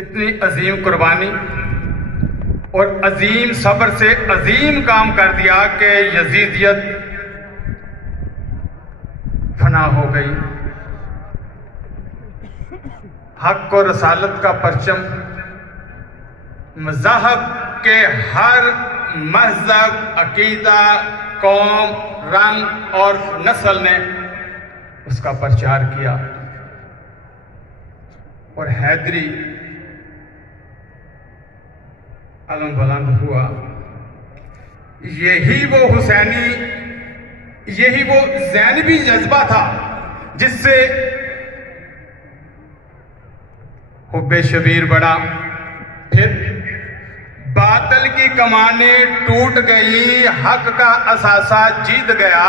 इतनी अजीम कुर्बानी और अजीम सब्र से अजीम काम कर दिया कि यजीदियत फना हो गई। हक और रसालत का परचम मज़हब के हर मज़हब, अकीदा, कौम, रंग और नस्ल ने उसका प्रचार किया और हैदरी अलम बुलंद हुआ। यही वो हुसैनी, यही वो ज़ैनबी जज्बा था जिससे हुब्बे शबीर बढ़ा। फिर बातिल की कमानें टूट गई, हक का असासा जीत गया।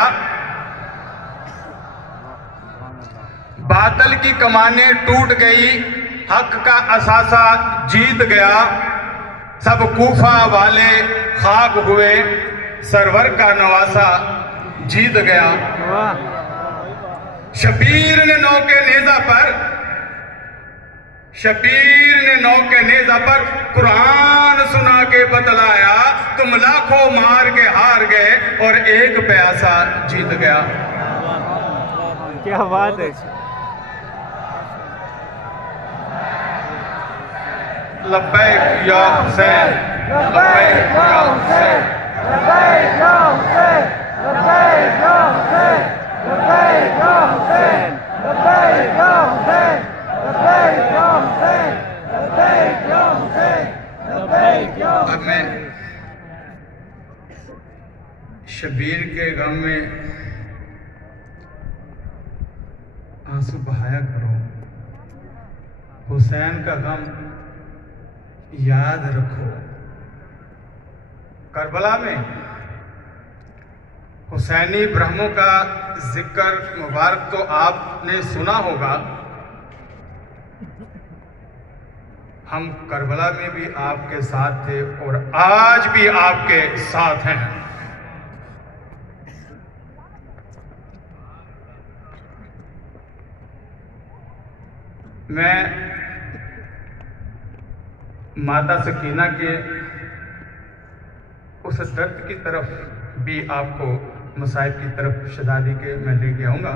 बातिल की कमानें टूट गई, हक का असासा जीत गया। सब कूफा वाले खाक हुए, सरवर का नवासा जीत गया। शबीर ने नौ के नेजा पर, शबीर ने नौ के नेजा पर कुरान सुना के बतलाया, तुम लाखों मार के हार गए और एक प्यासा जीत गया। क्या बात है। लब्बैक या हुसैन, लब्बैक या हुसैन, लब्बैक या हुसैन, लब्बैक या हुसैन, लब्बैक या हुसैन, लब्बैक या हुसैन, लब्बैक या हुसैन, लब्बैक या हुसैन, लब्बैक या हुसैन। अब मैं शबीर के गम में आंसू बहाया करो, हुसैन का गम याद रखो। करबला में हुसैनी ब्रह्मों का जिक्र मुबारक तो आपने सुना होगा। हम करबला में भी आपके साथ थे और आज भी आपके साथ हैं। मैं माता सकीना के उस दर्द की तरफ भी आपको, मसाइब की तरफ शहजादी के मैं लेके आऊंगा।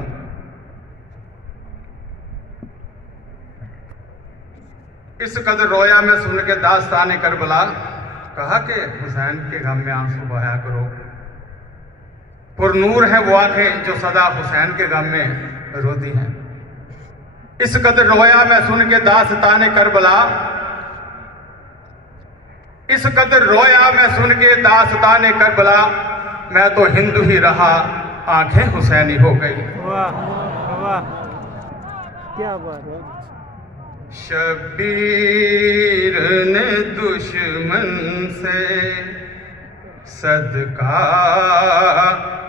इस कदर रोया मैं सुन के दास्तान करबला, कहा कि हुसैन के गम में आंसू बहाया करो। पुरनूर है वो आंखें जो सदा हुसैन के गम में रोती हैं। इस कदर रोया मैं सुन के दास्तान करबला, इस कदर रोया मैं सुन के दास्तान करबला, मैं तो हिंदू ही रहा, आंखें हुसैनी हो गई। वाह वाह, क्या बात है। शबीर ने दुश्मन से सदका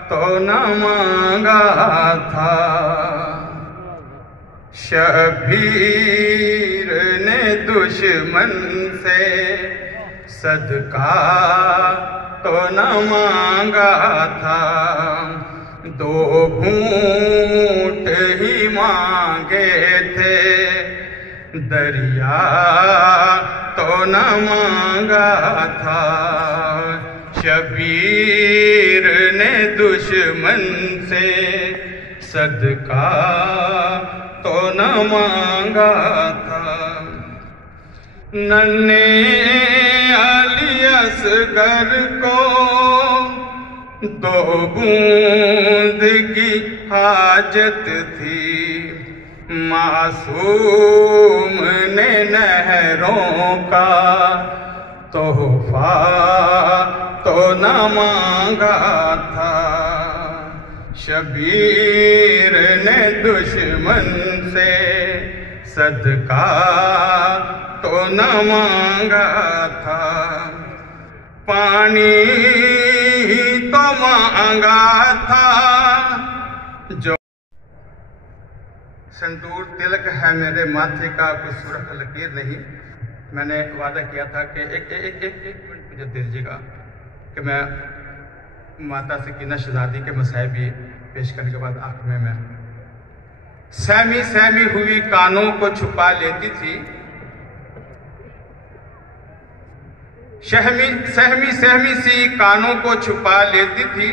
तो न मांगा था, शबीर ने दुश्मन से सदका तो न मांगा था, दो घूंट ही मांगे थे, दरिया तो न मांगा था। शबीर ने दुश्मन से सदका तो न मांगा था, नन्हे अली असगर को दो बूंद की हाजत थी, मासूम ने नहरों का तोहफा तो न मांगा था, शबीर ने दुश्मन से सदका तो न मांगा था, पानी ही तो मांगा था जो संतूर तिलक है मेरे माथे का, कोई सुरख लकीर नहीं। मैंने वादा किया था कि एक मिनट मुझे दे दीजिएगा कि मैं माता सकीना शहजादी के मसाइब भी पेश करने के बाद आखिर में मैं सहमी सहमी हुई कानों को छुपा लेती थी, सहमी सहमी सी कानों को छुपा लेती थी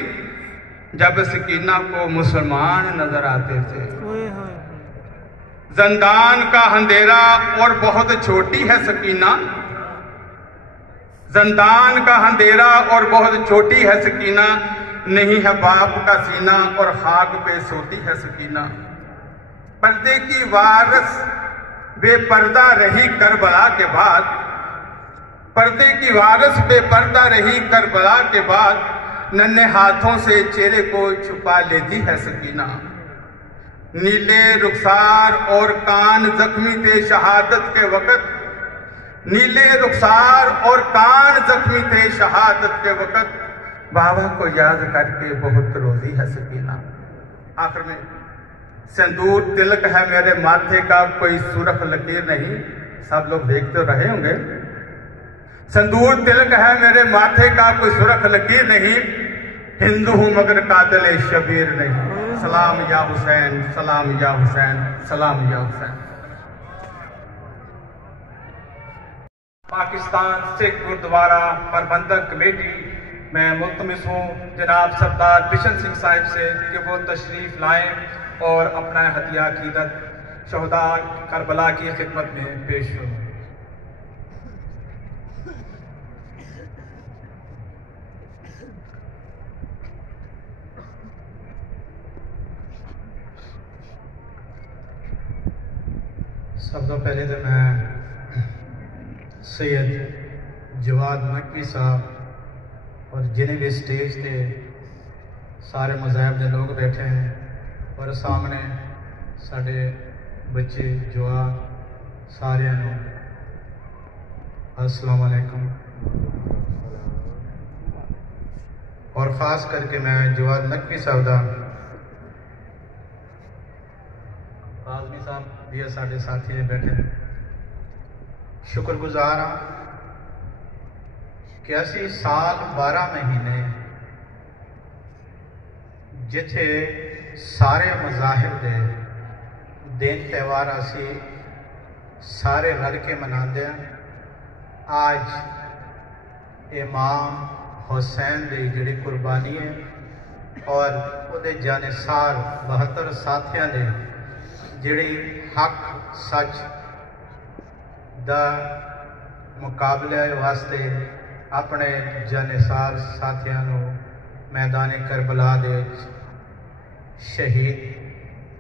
जब सकीना को मुसलमान नजर आते थे। जंदान का अंधेरा और बहुत छोटी है सकीना, जंदान का अंधेरा और बहुत छोटी है सकीना, नहीं है बाप का सीना और खाक पे सोती है सकीना। पर्दे की वारस बेपर्दा रही करबला के बाद, पर्दे की वारस बेपर्दा रही करबला के बाद, नन्हे हाथों से चेहरे को छुपा लेती है सकीना। नीले रुखसार और कान जख्मी थे शहादत के वक्त, नीले रुखसार और कान जख्मी थे शहादत के वक्त, बाबा को याद करके बहुत रोती है सकीना। आखिर में सिंदूर तिलक है मेरे माथे का कोई सुरख लकीर नहीं, सब लोग देखते रहे होंगे। सिंदूर तिलक है मेरे माथे का कोई सुरख लकीर नहीं, हिंदू हूं मगर कातिल शबीर नहीं। सलाम या हुसैन, सलाम या हुसैन, सलाम या हुसैन। पाकिस्तान सिख गुरुद्वारा प्रबंधक कमेटी, मैं मुल्तमिस हूँ जनाब सरदार बिशन सिंह साहिब से कि वो तशरीफ लाएं और अपना हदिया अकीदत शहदा करबला की खिदमत में पेश हो। सब तो पहले तो मैं सैयद जवाद नकवी साहब और जिन्हें भी स्टेज पे सारे मज़ाहब के लोग बैठे हैं और सामने साढ़े बच्चे जवान सारे अस्सलाम वालेकुम। और ख़ास करके मैं जवाद नकवी साहब का आजमी साहब भी साढ़े साथी ने बैठे शुक्रगुजार हाँ कि असी साल 12 महीने जिथे सारे मज़ाहिब के दिन त्यौहार असी सारे रल के मनाते हैं। आज इमाम हुसैन की जिहड़ी कुर्बानी है और उहदे जानिसार 72 साथियों ने जिहड़ी हक सच दा मुकाबले वास्ते अपने जानिसार साथियों को मैदान करबला दे शहीद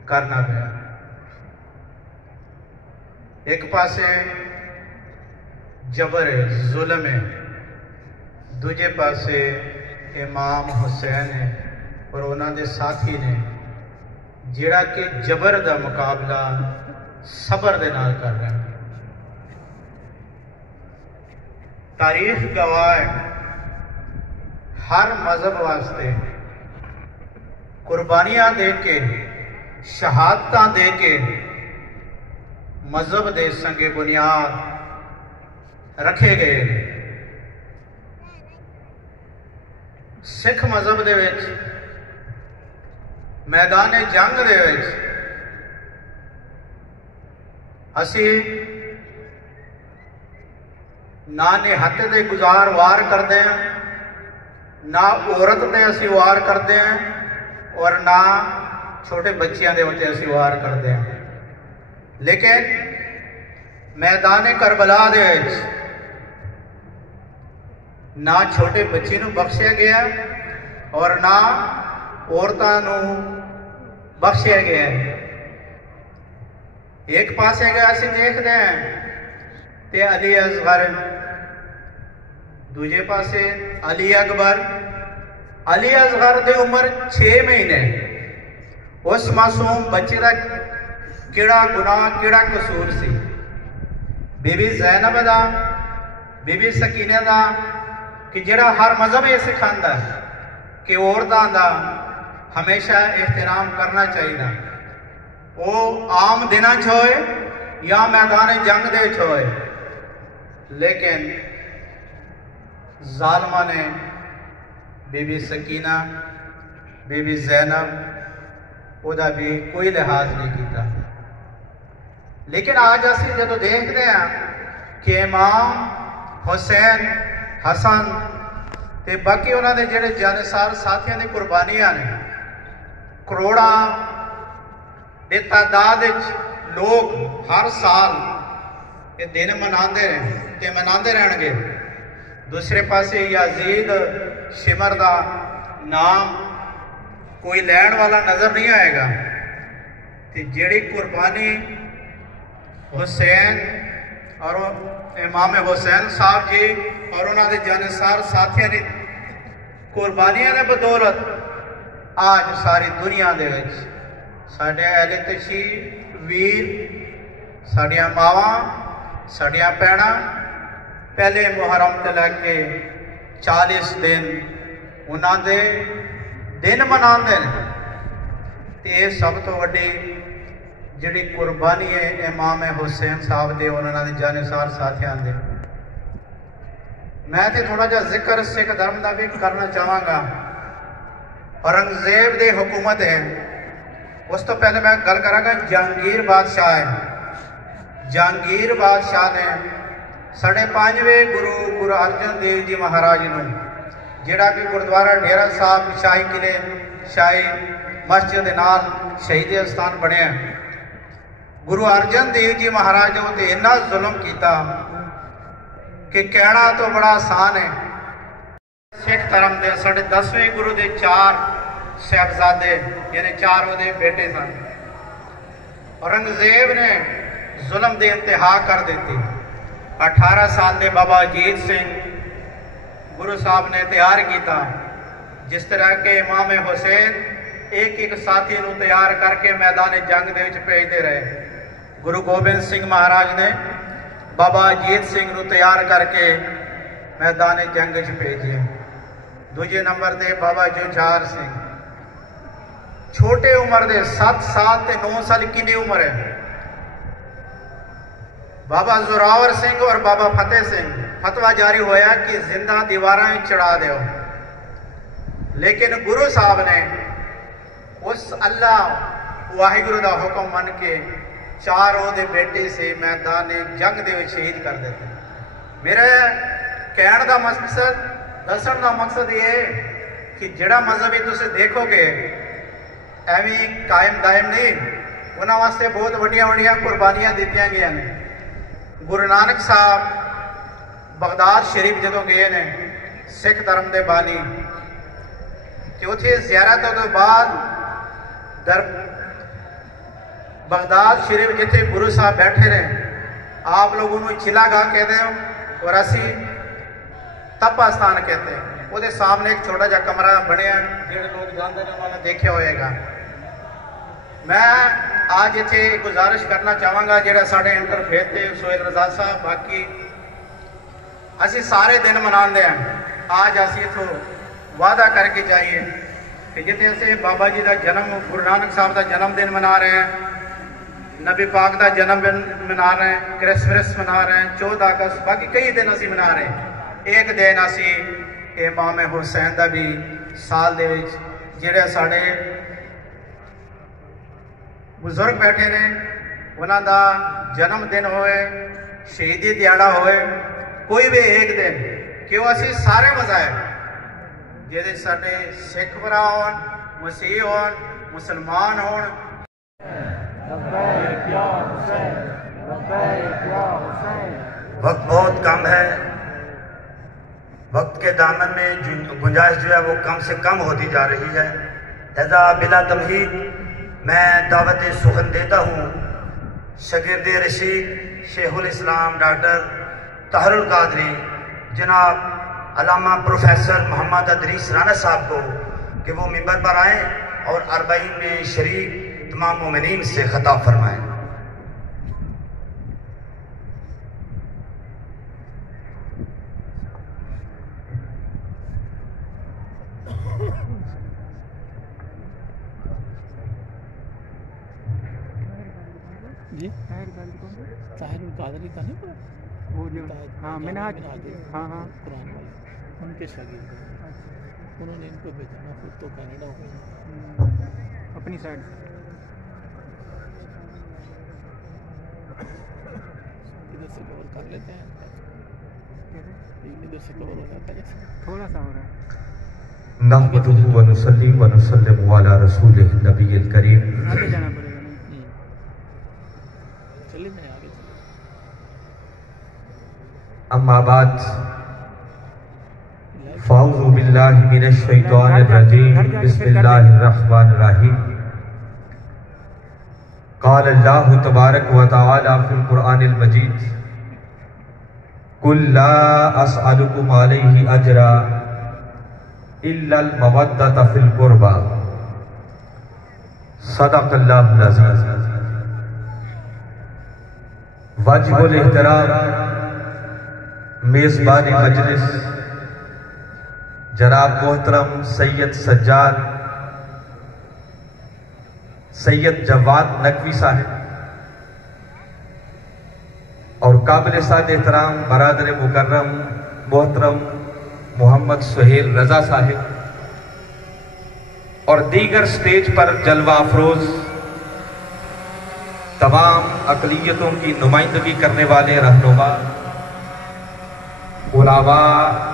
करना पिया। एक पासे जबर है, जुल्म है, दूजे पासे इमाम हुसैन है और उन्होंने साथी ने जिहड़ा कि जबर का मुकाबला सबर दे नाल कर रहे हैं। तारीख गवाह है, हर मजहब वास्ते कुर्बानियां दे के शहादत दे के मजहब दे संगे बुनियाद रखे गए। सिख मजहब दे विच मैदान जंग दे विच असी ना निहत्ते दे गुजार वार करते हैं, ना औरत ते असी वार करते हैं और ना छोटे बच्चियां दे उत्ते असी वार करते हैं। लेकिन मैदान करबला दे विच ना छोटे बच्चे नूं बख्शिया गया और ना औरतां नूं बख्शिया गया। एक पासे गया असी देखते हैं ते अली असगर, दूजे पासे अली अकबर। अली असगर की उम्र 6 महीने। उस मासूम बच्चे का किड़ा गुनाह किड़ा कसूर सी? बीबी जैनब का, बीबी सकीने का, कि जिहड़ा हर मजहब ये सिखांदा है कि औरतां दा हमेशा एहतराम करना चाहिए, वो आम दिनां च होए या मैदान जंग दे च होए। लेकिन जालमा ने बीबी सकीना, बीबी जैनब उहदा भी कोई लिहाज नहीं किया। लेकिन आज असी जो देखते हैं कि इमाम हुसैन हसन ते बाकी उन्होंने जेडे जानिसार साथियों की कुर्बानियां ने, करोड़ा की तादाद लोग हर साल ये दिन मनाते हैं ते मनाते रहेंगे। दूसरे पासे याजीद शिमर का नाम कोई लैन वाला नज़र नहीं आएगा। तो जिहड़ी कुर्बानी हुसैन और इमाम हुसैन साहब जी और उन्होंने जानिसार साथियों की कुर्बानियां की बदौलत आज सारी दुनिया दे विच साडे अहले तशरीफ वीर, साडियां मावां, साडियां भैणां पहले मुहर्रम ते लैके 40 दिन उन्होंने दिन मनाते हैं। तो सब तो वड्डी जिहड़ी कुर्बानी है इमाम हुसैन साहब के उन्होंने जानिसार साथियों के। मैं तो थोड़ा जिहा जिक्र सिख धर्म का भी करना चाहांगा। औरंगजेब की हुकूमत है, उस तो पहले मैं गल करांगा जहांगीर बादशाह है। जहांगीर बादशाह ने साढ़े 5वें गुरु अर्जन देव जी महाराज नूं, जिहड़ा कि गुरुद्वारा डेरा साहब शाही किले शाही मस्जिद दे नाल शहीदी स्थान बनिया, गुरु अर्जन देव जी महाराज ने उत्ते इन्ना जुल्म किया कि कहना तो बड़ा आसान है। सिख धर्म के साढ़े 10वें गुरु के 4 साहिबजादे यानी 4 वो बेटे सन। औरंगजेब ने जुल्म की इंतहा कर दी। 18 साल के बाबा अजीत सिंह गुरु साहब ने तैयार किया, जिस तरह के इमाम हुसैन एक एक साथी को तैयार करके मैदान जंग के भेजते रहे। गुरु गोबिंद सिंह महाराज ने बाबा अजीत सिंह को तैयार करके मैदान जंग भेजे। दूजे नंबर पर बाबा जुझार सिंह, छोटे उम्र के 7 साल ते 9 साल की उम्र है। बाबा जोरावर सिंह और बाबा फतेह सिंह फतवा जारी होया कि जिंदा दीवारां चढ़ा दो, लेकिन गुरु साहब ने उस अल्लाह वाहिगुरु का हुक्म मन के 4 ओहदे बेटे से मैदान जंग दे शहीद कर देते। मेरे कहने का मकसद, दसन का मकसद ये कि जिहड़ा मजहब ही तुम देखोगे एवं कायम दायम नहीं, उन्होंने वास्ते बहुत वड्डियां वड्डियां कुर्बानियां दित्तियां गई ने। गुरु नानक साहब बगदाद शरीफ जो गए ने सिख धर्म के बानी, कि उत्थे ज़ियारत तो बाद बगदाद शरीफ जिथे गुरु साहब बैठे रहे, आप लोगों को चिलागाह कहते हो और असी तपा स्थान कहते हैं। वो सामने एक छोटा जा कमरा बनया, जिहड़े लोग जानते हैं उन्होंने देखा होएगा। मैं आज इत्थे गुजारिश करना चाहांगा जिहड़ा साडे इंटरफेथ ते सोहेल रजा साहब, बाकी असी सारे दिन मनाते हैं। आज असी इथों वादा करके जाइए कि जिथे असी बाबा जी का जन्म, गुरु नानक साहब का जन्मदिन मना रहे हैं, नबी पाक का जन्मदिन मना रहे हैं, क्रिसमस मना रहे हैं, 14 अगस्त, बाकी कई दिन असी मना रहे हैं। एक दिन असी इमाम हुसैन का भी साल दे विच जिहड़े साडे बुजुर्ग बैठे ने उन्हां दा जन्मदिन होए, शहीदी दिहाड़ा होए, कोई भी एक दिन क्यों असी सारे मज़ाहिब जिहदे साडे सिख भरा होण, मसीह होण, मुसलमान होण। वक्त बहुत कम है, वक्त के दामन में गुंजाइश जो है वो कम से कम होती जा रही है। लिहाजा बिला तमहीद मैं दावत सुखन देता हूँ शागिर्द रशीद शेखुल इस्लाम डॉक्टर ताहरुल कादरी जनाब अल्लामा प्रोफेसर मोहम्मद अदरीस राना साहब को कि वो मिंबर पर आएँ और अरबाइन में शरीक तमाम मोमिनीन से खिताब फरमाएँ। जी ताहिरुल कादरी का नहीं पता, वो जो हाँ मिनहाज, हाँ हाँ कुरान वाले उनके शागिर्द हैं। उन्होंने इनको भेजा, मैं खुद तो कनाडा हो गया अपनी साइड इधर से कवर कर लेते हैं। इधर से कवर हो जाता है थोड़ा सा हो रहा है। नहमदुहु व नुसल्ली व नुसल्लिमु अला रसूलिहि नबिय्यिल करीम। आगे जाना पड़ेगा नहीं। चलिए मैं आगे चलिए। अम्मा बाद फ़ाऊज़ु बिल्लाहि मिनश शैतानिर रजीम बिस्मिल्लाहिर रहमानिर रहीम। क़ाल अल्लाहु तबारक व तआला फ़िल क़ुरआनिल मजीद कुल ला अस्अलुकुम अलैहि अजरा इल्लल मवद्दत फ़िल क़ुरबा। सदक़ल्लाहुल अज़ीज़। वजहुल इहतराम मेज़बान मजलिस जनाब मोहतरम सैयद सज्जाद सैयद जवाद नकवी साहिब और काबिल साद एहतराम बरादर मुकर्रम मोहतरम मोहम्मद सुहेल रजा साहिब और दीगर स्टेज पर जलवा अफरोज तमाम अक़लियतों की नुमाइंदगी करने वाले रहनुमा उलामा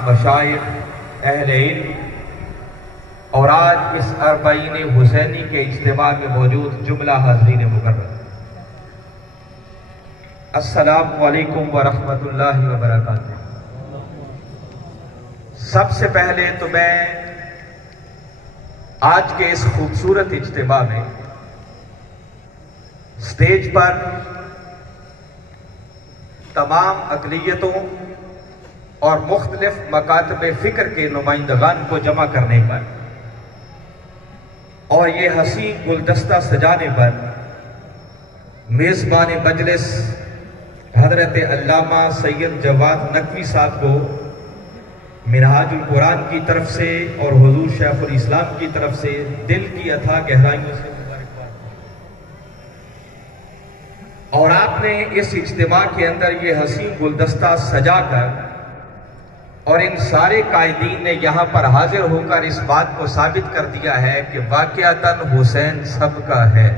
मशाइख अहले इल्म और आज इस अरबाईन हुसैनी के इज्तिमा में मौजूद जुमला हाज़रीन मुकर्रम, अस्सलामु अलैकुम व रहमतुल्लाहि व बरकातुहू। सबसे पहले तो मैं आज के इस खूबसूरत इज्तिमा में स्टेज पर तमाम अक़लियतों और मुख्तलिफ मकातब फ़िक्र के नुमाइंदगान को जमा करने पर और ये हसीन गुलदस्ता सजाने पर मेज़बान मजलिस हज़रत अल्लामा सैयद जवाद नकवी साहब को मिनहाजुल कुरान की तरफ से और हुज़ूर शेखुल इस्लाम की तरफ से दिल की अथाह गहराइयों से मुबारकबाद। और आपने इस इज्तिमा के अंदर ये हसीन गुलदस्ता सजाकर और इन सारे कायदीन ने यहां पर हाजिर होकर इस बात को साबित कर दिया है कि वाक़िअतन हुसैन सबका है।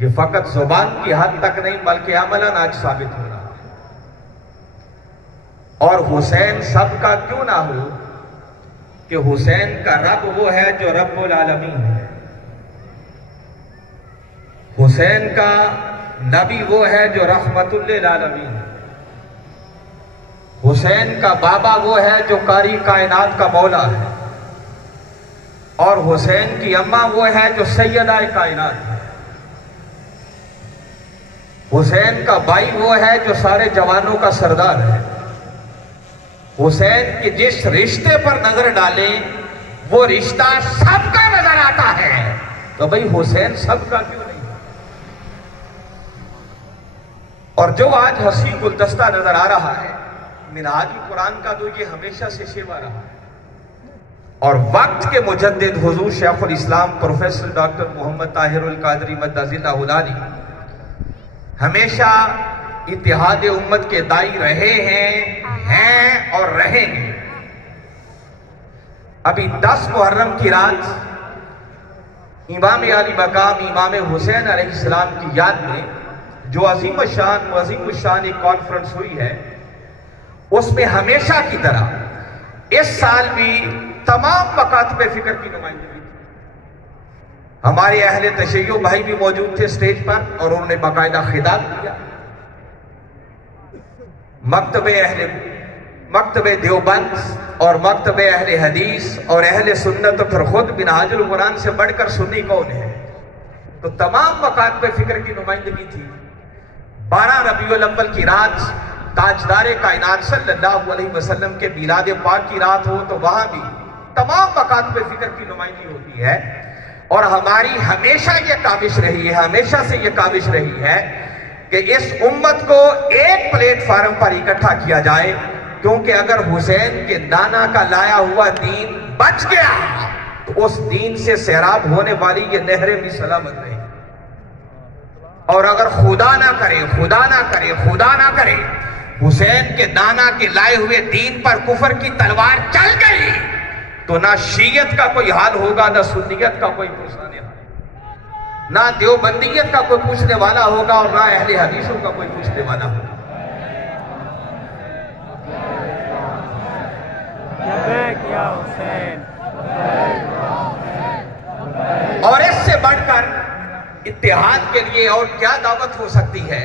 ये फकत जुबान की हद तक नहीं बल्कि अमलन आज साबित हो रहा है। और हुसैन सबका क्यों ना हो कि हुसैन का रब वो है जो रब्बुल आलमीन है, हुसैन का नबी वो है जो रहमतुल लिल आलमीन है, हुसैन का बाबा वो है जो कारी कायनात का मौला है और हुसैन की अम्मा वो है जो सैयदाए कायनात है। हुसैन का भाई वो है जो सारे जवानों का सरदार है। हुसैन के जिस रिश्ते पर नजर डालें वो रिश्ता सबका नजर आता है, तो भाई हुसैन सबका क्यों नहीं। और जो आज हसीन गुलदस्ता नजर आ रहा है मिनहाजुल कुरान का, तो ये हमेशा से सेवा रहा है और वक्त के मुजद्दिद हुजूर शेखुल इस्लाम प्रोफेसर डॉक्टर मोहम्मद ताहिरुल कादरी मद्दाजिल्लाहुल आली हमेशा इत्तिहाद उम्मत के दाई रहे हैं और रहेंगे। अभी 10 मुहर्रम की रात इमाम आली मकाम इमाम हुसैन अलैहिस्सलाम की याद में जो अजीम शान एक कॉन्फ्रेंस हुई है, उसमें हमेशा की तरह इस साल भी तमाम मकातब फ़िक्र की नुमाइंदगी थी। हमारे अहले तशय्यो भाई भी मौजूद थे स्टेज पर और उन्होंने बाकायदा खिताब किया। मकतबे देवबंद और मकतबे अहले हदीस और अहले सुन्नत तो फिर खुद मिनहाजुल कुरान से बढ़कर सुन्नी कौन है। तो तमाम मकातब फ़िक्र की नुमाइंदगी थी। 12 रबीउल अव्वल की रात ताजदार कायनात सल्लल्लाहु अलैहि वसल्लम के मिलाद पाक की रात हो तो वहां भी तमाम मकातब फ़िक्र की नुमाइंदगी होती है। और हमारी हमेशा ये काविश रही है, हमेशा से ये काविश रही है कि इस उम्मत को एक प्लेटफार्म पर इकट्ठा किया जाए, क्योंकि अगर हुसैन के नाना का लाया हुआ दीन बच गया तो उस दीन से सैराब होने वाली ये नहरें भी सलामत रही। और अगर खुदा ना करे हुसैन के नाना के लाए हुए दीन पर कुफर की तलवार चल गई तो ना शीयत का कोई हाल होगा, ना सुन्नियत का कोई पूछने वाला, ना देवबंदियत का कोई पूछने वाला होगा और ना अहले हदीसों का कोई पूछने वाला होगा। इत्तेहाद के लिए और क्या दावत हो सकती है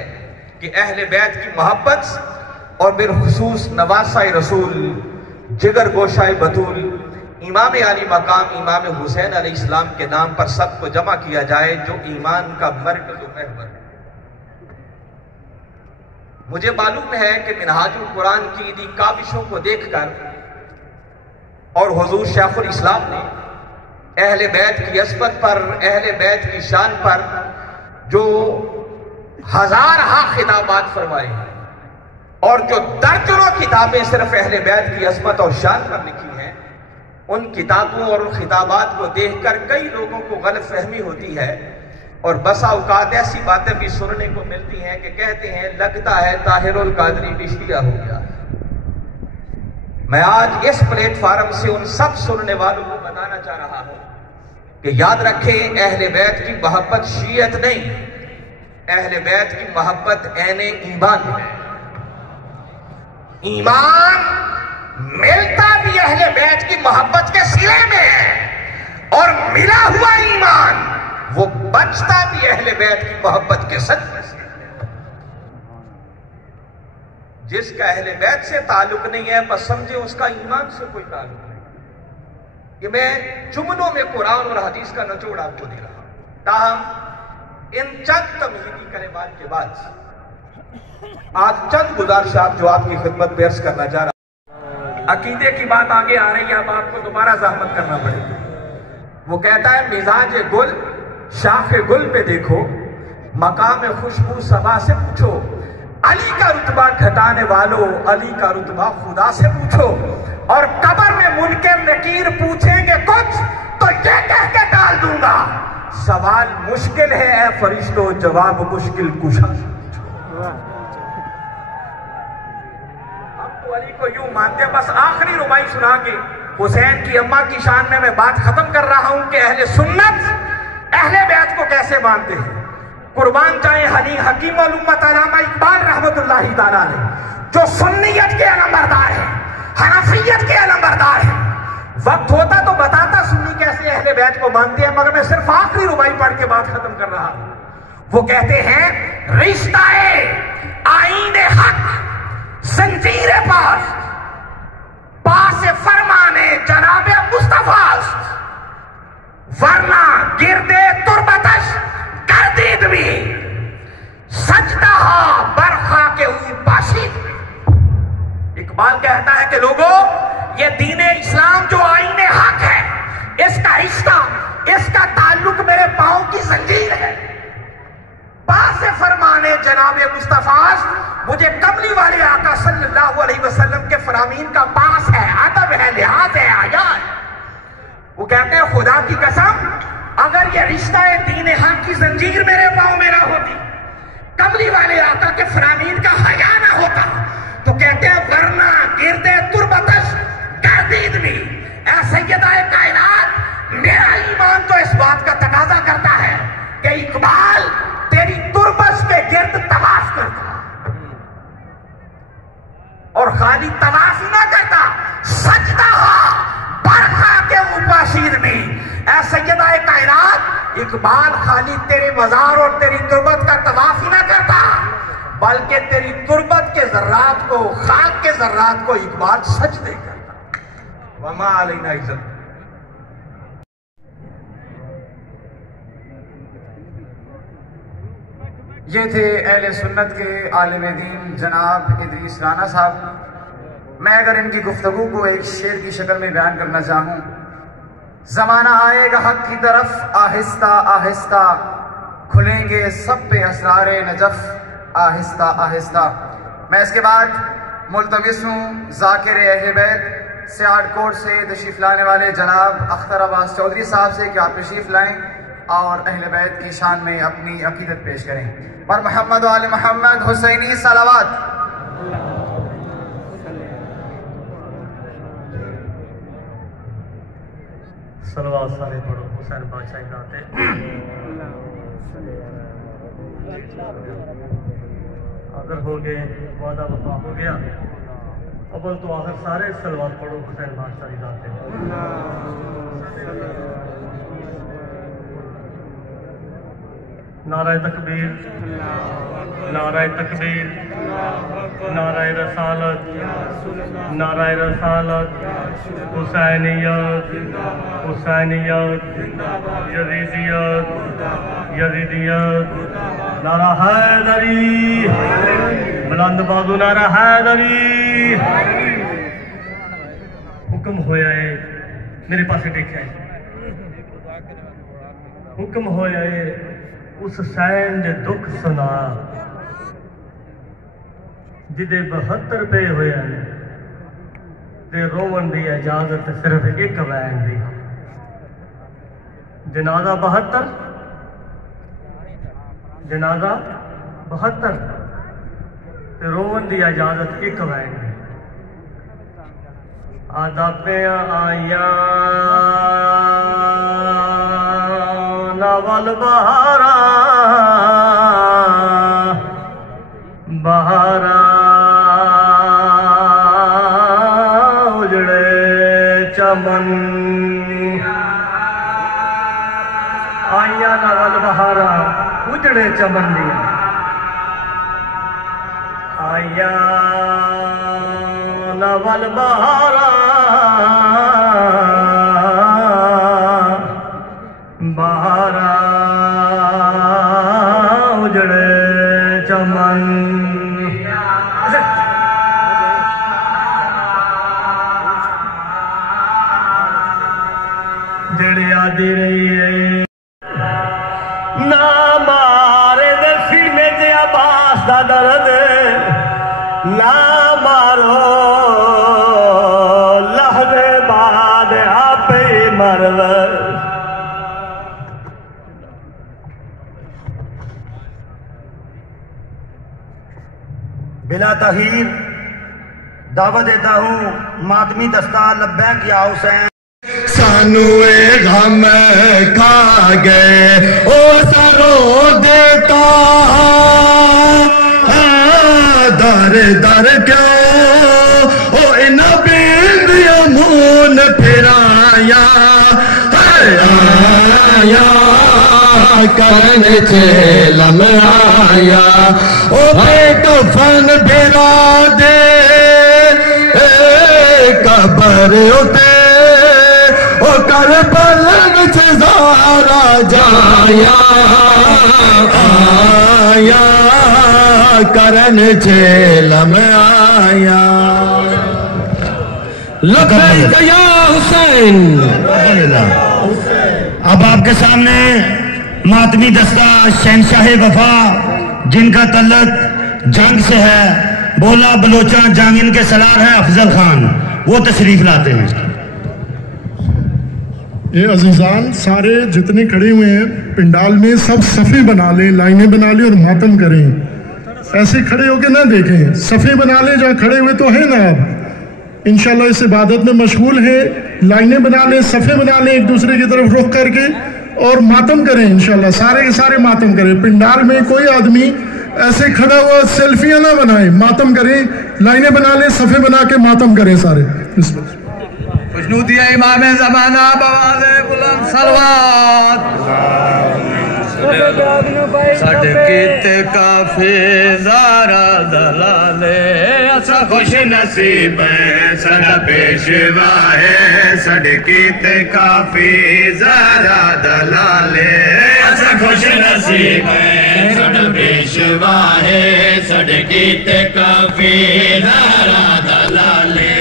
कि अहले बैत की मोहब्बत और बिलखुसूस नवासाए रसूल, जिगर गोशाए बतूल, इमाम आली मकाम इमाम हुसैन अलैहिस्सलाम के नाम पर सबको जमा किया जाए, जो ईमान का मरकज़ व महवर है। मुझे मालूम है कि मिनहाजुल कुरान की इन्हीं काविशों को देखकर और हुजूर शेखुल इस्लाम ने अहले बैत की अस्मत पर, अहले बैत की शान पर जो हजारहा खिताबात फरमाए और जो दर्जनों किताबें सिर्फ अहले बैत की अस्मत और शान पर लिखी हैं, उन किताबों और उन खिताबात को देखकर कई लोगों को गलत फहमी होती है और बसा औकात ऐसी बातें भी सुनने को मिलती हैं कि कहते हैं लगता है ताहिरुल कादरी भी शिया हो गया। मैं आज इस प्लेटफार्म से उन सब सुनने वालों को बताना चाह रहा हूं कि याद रखें, अहले बैत की मोहब्बत शियत नहीं, अहले बैत की मोहब्बत ऐने ईमान है। ईमान मिलता भी अहले बैत की मोहब्बत के सिले में है और मिला हुआ ईमान वो बचता भी अहले बैत की मोहब्बत के सदक़े से। जिसका अहले बैत से ताल्लुक नहीं है, बस समझे उसका ईमान से कोई ताल्लुक नहीं। ये मैं जुमलों में कुरान और हदीस का निचोड़ आपको दे रहा हूं। ताहम इन चंद तमहीदी कलिमात के बाद आज चंद गुजारिशात जो आपकी खिदमत में अर्ज करना चाह रहा। अकीदे की बात आगे आ रही है, अब आपको दोबारा जहमत करना पड़ेगा। वो कहता है मिजाज गुल शाख गुल पे देखो, मकाम खुशबू सबा से पूछो, अली का रुतबा घटाने वालों अली का रुतबा खुदा से पूछो, और कब्र में मुनकर नकीर पूछेंगे कुछ तो ये कह के टाल दूंगा, सवाल मुश्किल है ए फरिश्तों, जवाब मुश्किल कुशा। हम तो अली को यूं मानते हैं। बस आखिरी रुबाई सुना के हुसैन की अम्मा की शान में मैं बात खत्म कर रहा हूं कि अहले सुन्नत अहले बैत को कैसे मानते हैं। कुर्बान जाए हनी हकीम अल उम्मत अल्लामा इकबाल रहमतुल्लाहि तआला अलैह, जो सुन्नियत के अलंबरदार है, हनफियत के अलंबरदार है। वक्त होता तो बताता सुन्नी कैसे अहले बैत को मानते हैं, मगर मैं सिर्फ आखिरी रुबाई पढ़ के बात खत्म कर रहा हूं। वो कहते हैं रिश्ताए आईने हक जंजीरे पास फरमाने जनाबे मुस्तफा, वरना गिरदे तुरबतश गर्दीद भी सजदा बरखा के पाशीद में। इकबाल कहता है कि लोगों, ये दीने इस्लाम जो आईने हक है, इसका रिश्ता, इसका ताल्लुक मेरे पांव की जंजीर है। पास फरमाने जनाबे मुस्तफा, मुझे कमली वाले आका सल्लल्लाहु अलैहि वसल्लम के फरामीन का पास है, अदब है, लिहाज है, आया है। वो कहते हैं खुदा की कसम, अगर ये रिश्ता है दीन हक की जंजीर मेरे पांव में ना होती, कमली वाले आका के फरामीन का हया ना होता, तो कहते हैं वरना गिरदे तुरबतश गर्दीद भी। ऐ सैयदाए कायनात, मेरा ईमान तो इस बात का तकाजा करता है कि इकबाल तेरी तुरबत के गिर्द तवाफ करता, और खाली तवाफ ही ना करता, सजदा बरखा के मुबाशिर में। ऐ सैयदाए कायनात, इकबाल खाली तेरे मजार और तेरी तुरबत का तवाफ ही ना करता, बल्कि तेरी तुरबत के जर्रात को, खाक के जर्रात को इकबाल सजदे करता। वमा अलैना इज्जत। ये थे अहले सुन्नत के आलिम दीन जनाब इदरीस राना साहब। मैं अगर इनकी गुफ्तगू को एक शेर की शक्ल में बयान करना चाहूँ, जमाना आएगा हक की तरफ आहिस्ता आहिस्ता, खुलेंगे सब पे असरारे नजफ आहिस्ता आहिस्ता। मैं इसके बाद मुल्तमिस हूँ ज़ाकिर अहले बैत सियालकोट से तशरीफ लाने वाले जनाब अख्तर अब्बास चौधरी साहब से कि आप तशरीफ लाएं और अहले बैत की शान में अपनी अकीदत पेश करें। पर मोहम्मद वाले मोहम्मद हुसैनी सलावत। सलवात सारे पढ़ो हुसैन बादशाह गाते। अगर हो गए वादा वफा हो गया, अव्वल तो आखिर सारे सलवात पढ़ो हुसैन बादशाह गाते। नाराए तकबीर, नाराए तकबीर, नाराए रसालत, नाराए रसालत, हुसैनियत, हुसैनियत, यजीदियत, यजीदियत, नारा हैदरी, बुलंद बाजू नारा हैदरी। हुक्म होया है, मेरे पास देखा है, हुक्म होया है उस सैन दे दुख सुना जिदे 72 पे हुए हैं ते रोवन की इजाजत सिर्फ एक वैन दी। जनाजा 72, जनाजा 72 ते रोवन की इजाजत एक वैन दी। आदापिया आया नावल बहारा बहारा उजड़े चमन आया नावल बहारा उजड़े चमन दिया आया नावल बहारा बहारा उजड़े चमन। जड़ी आदि रही है ना मारे दे सीने ते अब्बास दा दर्द ना मारो लहदे बाद आपे मरव। बिला तहीर दावत देता हूँ मातमी दस्ता लब्बैक या हुसैन। सानू गम खा गए ओ सरो देता दर दर क्यों ओ इन बेंदियों मून फिराया आया करन चेलम आया ओ कफन बिरा दे कबर उते ओ कर पलंग ज़ारा जाया आया करन चेलम आया। लब्बैक या हुसैन। अब आपके सामने मातमी दस्ता शहनशाह वफा जिनका तल्लक जंग से है, बोला बलोचा जांगिन के सलार है अफजल खान, वो तशरीफ लाते हैं। ये अजीजान सारे जितने खड़े हुए हैं पिंडाल में सब सफ़े बना लें, लाइनें बना लें और मातम करें। ऐसे खड़े होके ना देखें, सफ़े बना लें, जहाँ खड़े हुए तो है ना आप इंशाल्लाह इस इबादत में मशगूल है। लाइनें बना लें, सफ़े बना लें, एक दूसरे की तरफ रुख करके और मातम करें इंशाल्लाह, सारे के सारे मातम करें। पिंडाल में कोई आदमी ऐसे खड़ा हुआ सेल्फियाँ ना बनाए, मातम करें, लाइनें बना लें, सफ़े बना के मातम करें सारे। खुशनूदिया इमाम ज़माना बवाज़े बुलंद सलवात सड़कीते काफी ज़ारा दलाले असा खुश नसीब है सदा पेशवा है सड़कीते काफी ज़ारा दलाले असा खुश नसीब है सदा पेशवा है सड़कीते काफी ज़ारा दलाले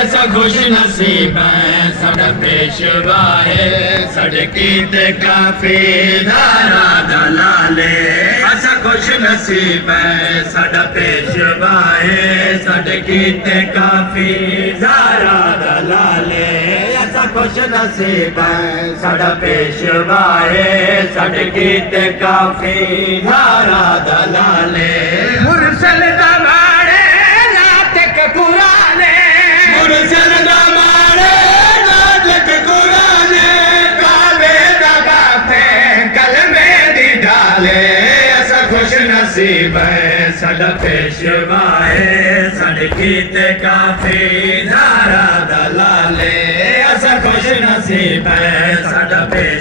असा खुश नसीब है सदा पेशवा है सड़कीते काफी ज़ारा दलाले असा खुश नसीब है सदा पेशवा है सड़कीते काफी ज़ारा दलाले असा खुश नसीब है सदा पेशवा है सड़कीते काफी ज़ारा दलाले। मुरसल दमाड़े नातक कुराने मुरसल दमाड़े नातक कुराने काबे दगा पे कलमे दी डाले असा खुश नसीब है सदा पेशवा है सड़कीते काफी ज़ारा दलाले असा खुश नसीब है सदा पेश